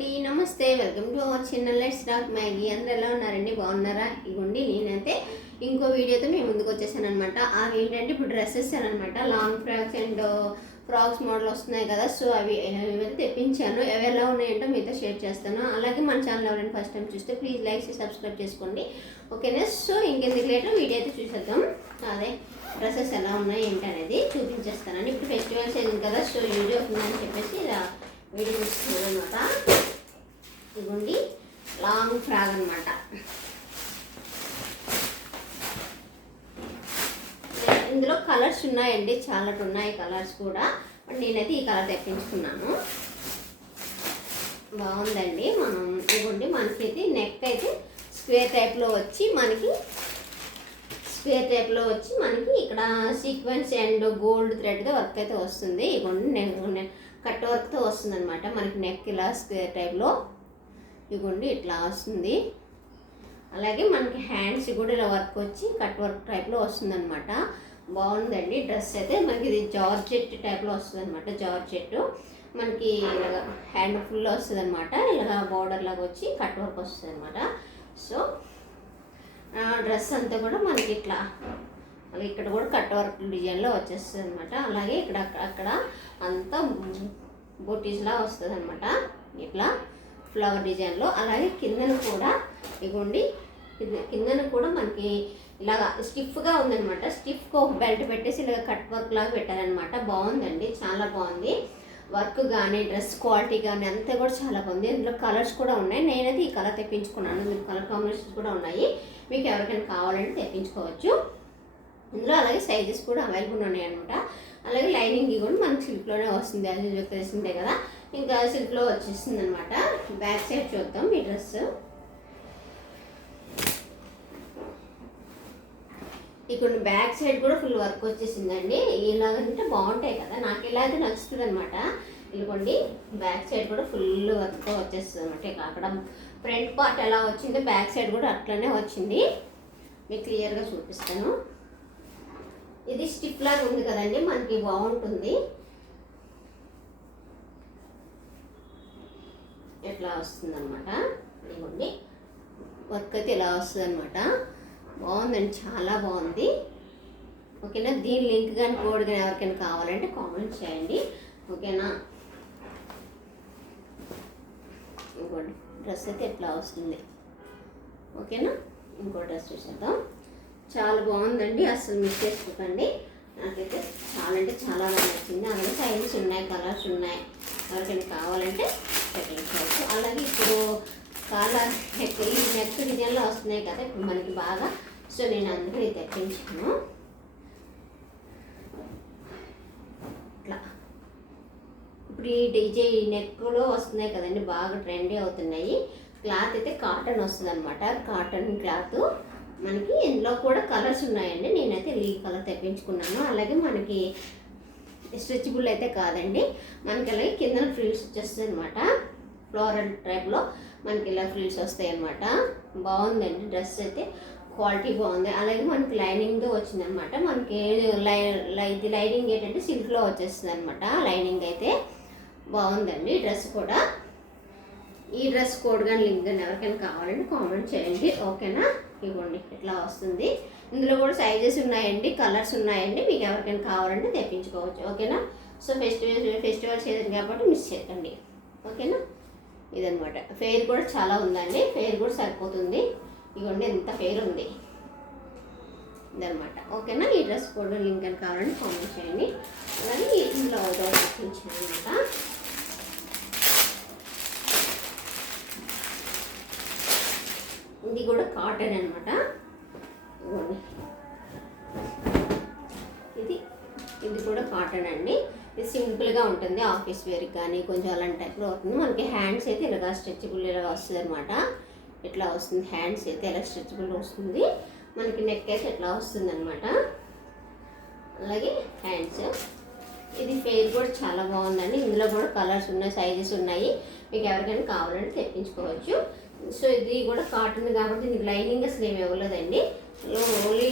అండి, నమస్తే. Welcome to our channel let's talk Maggi. అందరూ ఎలా ఉన్నారండి? బాగున్నారా? ఇవ్వండి, నేనైతే ఇంకో వీడియోతో మేము ముందుకు వచ్చేసాను అనమాట. అవి ఏంటంటే ఇప్పుడు డ్రెస్సెస్ అనమాట, long frocks and frocks model వస్తున్నాయి కదా. సో అవి తెప్పించాను. అవి ఎలా ఉన్నాయంటే మీతో షేర్ చేస్తాను. అలాగే మన ఛానల్ ఎవరైనా ఫస్ట్ టైం చూస్తే ప్లీజ్ లైక్ చేసి సబ్స్క్రైబ్ చేసుకోండి, ఓకేనా? సో ఇంకెందుకు లేటర్ వీడియో అయితే చూసేద్దాం. అదే డ్రెస్సెస్ ఎలా ఉన్నాయి ఏంటి అనేది చూపించేస్తానండి. ఇప్పుడు ఫెస్టివల్ సీజన్ కదా, సో వీడియో అవుతుందని చెప్పేసి ఇలా వీడియో చూస్తున్నాను అనమాట. ఇదిగోండి లాంగ్ ఫ్రాక్ అనమాట. ఇందులో కలర్స్ ఉన్నాయండి, చాలా ఉన్నాయి కలర్స్ కూడా. నేనైతే ఈ కలర్ తెప్పించుకున్నాను. బాగుందండి. మనం ఇదిగోండి, మనకైతే నెక్ అయితే స్క్వేర్ టైప్లో వచ్చి మనకి ఇక్కడ సీక్వెన్స్ అండ్ గోల్డ్ థ్రెడ్గా వర్క్ అయితే వస్తుంది. ఇదిగోండి కట్ వర్క్తో వస్తుంది అనమాట. మనకి నెక్ ఇలా స్క్వేర్ టైప్లో ఇదిగోండి ఇట్లా వస్తుంది. అలాగే మనకి హ్యాండ్స్ కూడా ఇలా వర్క్ వచ్చి కట్ వర్క్ టైప్లో వస్తుంది అనమాట. బాగుందండి డ్రెస్ అయితే. మనకి ఇది జార్జెట్ టైప్లో వస్తుంది అనమాట. జార్జెట్ మనకి ఇలాగ హ్యాండ్ ఫుల్లో వస్తుంది అనమాట. ఇలాగ బార్డర్ లాగా వచ్చి కట్ వర్క్ వస్తుంది అనమాట. సో డ్రెస్ అంతా కూడా మనకి ఇట్లా ఇక్కడ కూడా కట్ వర్క్ డిజైన్లో వచ్చేస్తుంది అనమాట. అలాగే అక్కడ అంతా బొటీస్లా వస్తుంది అనమాట, ఇట్లా ఫ్లవర్ డిజైన్లో. అలాగే కిందన కూడా ఇగోండి, కిందన కూడా మనకి ఇలాగా స్టిఫ్గా ఉందనమాట. స్టిఫ్గా ఒక బెల్ట్ పెట్టేసి ఇలాగ కట్ వర్క్ లాగా పెట్టారనమాట. బాగుందండి, చాలా బాగుంది. వర్క్ కానీ డ్రెస్ క్వాలిటీ కానీ అంతా కూడా చాలా బాగుంది. ఇందులో కలర్స్ కూడా ఉన్నాయి. నేనైతే ఈ కలర్ తెప్పించుకున్నాను. మీకు కలర్ కాంబినేషన్స్ కూడా ఉన్నాయి. మీకు ఎవరికైనా కావాలంటే తెప్పించుకోవచ్చు. ఇందులో అలాగే సైజెస్ కూడా అవైలబుల్ ఉన్నాయి అనమాట. అలాగే లైనింగ్ కూడా మనకి సిల్క్లోనే వస్తుంది, అది తెలిసిందే కదా. ఇంకా సిల్క్లో వచ్చేస్తుంది అనమాట. బ్యాక్ సైడ్ చూద్దాం. ఈ డ్రెస్ ఇక్కడ బ్యాక్ సైడ్ కూడా ఫుల్ వర్క్ వచ్చేసిందండి. ఇలాగంటే బాగుంటాయి కదా, నాకు ఇలా అయితే నచ్చుతుంది అనమాట. ఇదిగోండి బ్యాక్ సైడ్ కూడా ఫుల్ వర్క్తో వచ్చేస్తుంది అనమాట. అక్కడ ఫ్రంట్ పార్ట్ ఎలా వచ్చిందో బ్యాక్ సైడ్ కూడా అట్లనే వచ్చింది. మీకు క్లియర్గా చూపిస్తాను. ఇది స్టిఫ్ లాగా ఉంది కదండి, మనకి బాగుంటుంది. ఎట్లా వస్తుంది అనమాట. ఇదిగోండి వర్క్ అయితే ఇలా వస్తుంది అనమాట. బాగుందండి, చాలా బాగుంది, ఓకేనా? దీని లింక్ కానీ కోడ్ కానీ ఎవరికైనా కావాలంటే కామెంట్ చేయండి, ఓకేనా? ఇంకోటి డ్రెస్ అయితే ఎట్లా వస్తుంది, ఓకేనా? ఇంకో డ్రెస్ చూసేద్దాం. చాలా బాగుందండి, అసలు మిస్ చేసుకోకండి. నాకైతే చాలా అంటే చాలా బాగా నచ్చింది. అలాగే సైజెస్ ఉన్నాయి, కలర్స్ ఉన్నాయి. ఎవరికైనా కావాలంటే తెప్పించుకోవచ్చు. అలాగే ఇప్పుడు కాలర్ ఈ నెక్ డిజైన్లో వస్తున్నాయి కదా ఇప్పుడు మనకి బాగా. సో నేను అందుకని తెప్పించాను. ఇట్లా ఇప్పుడు ఈ డిజైన్ నెక్లో వస్తున్నాయి కదండి, బాగా ట్రెండీ అవుతున్నాయి. క్లాత్ అయితే కాటన్ వస్తుంది అనమాట. కాటన్ క్లాత్ మనకి. ఇందులో కూడా కలర్స్ ఉన్నాయండి. నేనైతే ఈ కలర్ తెప్పించుకున్నాను. అలాగే మనకి స్ట్రెచబుల్ అయితే కాదండి. మనకి అలాగే కింద ఫ్రిల్స్ వచ్చేస్తుంది అనమాట. ఫ్లోరల్ టైప్లో మనకి ఇలా ఫ్రిల్స్ వస్తాయి అనమాట. బాగుందండి డ్రెస్ అయితే, క్వాలిటీ బాగుంది. అలాగే మనకి లైనింగ్తో వచ్చింది అనమాట. మనకి ఇది లైనింగ్ ఏంటంటే సిల్క్లో వచ్చేస్తుంది అనమాట. లైనింగ్ అయితే బాగుందండి డ్రెస్ కూడా. ఈ డ్రెస్ కోడ్ కానీ లింక్ కానీ ఎవరికైనా కావాలంటే కామెంట్ చేయండి, ఓకేనా? ఇవ్వండి ఇట్లా వస్తుంది. ఇందులో కూడా సైజెస్ ఉన్నాయండి, కలర్స్ ఉన్నాయండి. మీకు ఎవరికైనా కావాలంటే తెప్పించుకోవచ్చు, ఓకేనా? సో ఫెస్టివల్ సీజన్ కాబట్టి మిస్ చేయకండి, ఓకేనా? ఇదనమాట. ఫెయిర్ కూడా చాలా ఉందండి, ఫెయిర్ కూడా సరిపోతుంది. ఇవ్వండి ఎంత ఫెయిర్ ఉంది ఇదనమాట, ఓకేనా? ఈ డ్రెస్ కోడ్ లింక్ అని కావాలంటే కామెంట్ చేయండి. అలాగే ఇందులో తెప్పించాను అనమాట. ఇది కూడా కాటన్ అనమాట. ఇది కూడా కాటన్ అండి. ఇది సింపుల్గా ఉంటుంది, ఆఫీస్ వేర్కి కానీ కొంచెం అలాంటి టైప్లో అవుతుంది. మనకి హ్యాండ్స్ అయితే ఇలాగా స్ట్రెచబుల్ ఇలాగా వస్తుంది అనమాట. ఇట్లా వస్తుంది. హ్యాండ్స్ అయితే ఇలా స్ట్రెచబుల్ వస్తుంది. మనకి నెక్ అయితే ఇట్లా వస్తుంది అనమాట. అలాగే హ్యాండ్స్. ఇది ఫెయిర్ కూడా చాలా బాగుందండి. ఇందులో కూడా కలర్స్ ఉన్నాయి, సైజెస్ ఉన్నాయి. మీకు ఎవరికైనా కావాలంటే తెప్పించుకోవచ్చు. సో ఇది కూడా కాటన్ కాబట్టి దీనికి లైనింగ్ అసలు ఏమి ఇవ్వలేదండి. ఓన్లీ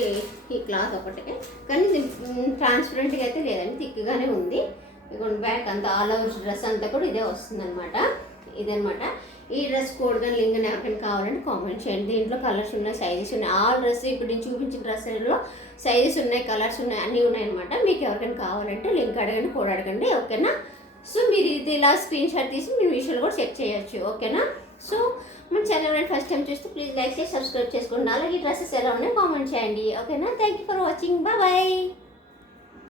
ఈ క్లాత్ ఒకటే, కానీ ట్రాన్స్పరెంట్గా అయితే లేదండి, థిక్గానే ఉంది. ఇక బ్యాక్ అంతా ఆల్ ఓవర్ డ్రెస్ అంతా కూడా ఇదే వస్తుంది అనమాట. ఇదనమాట. ఈ డ్రెస్ కోడ్ కానీ లింక్ కానీ ఎవరికైనా కావాలంటే కామెంట్ చేయండి. దీంట్లో కలర్స్ ఉన్నాయి, సైజెస్ ఉన్నాయి. ఆల్ డ్రెస్ ఇప్పుడు నేను చూపించిన డ్రెస్సులలో సైజెస్ ఉన్నాయి, కలర్స్ ఉన్నాయి, అన్నీ ఉన్నాయన్నమాట. మీకు ఎవరికైనా కావాలంటే లింక్ అడగండి, కోడ్ అడగండి, ఓకేనా. సో మీరు ఇది ఇలా స్క్రీన్ షాట్ తీసి మీరు విషయాలు కూడా చెక్ చేయొచ్చు, ఓకేనా. సో మన ఛానల్ ఫస్ట్ టైం చూస్తే ప్లీజ్ లైక్ చేసి సబ్స్క్రైబ్ చేసుకోండి. అలాగే డ్రెస్సెస్ ఎలా ఉన్నాయో కామెంట్ చేయండి, ఓకేనా. Thank you for watching, bye.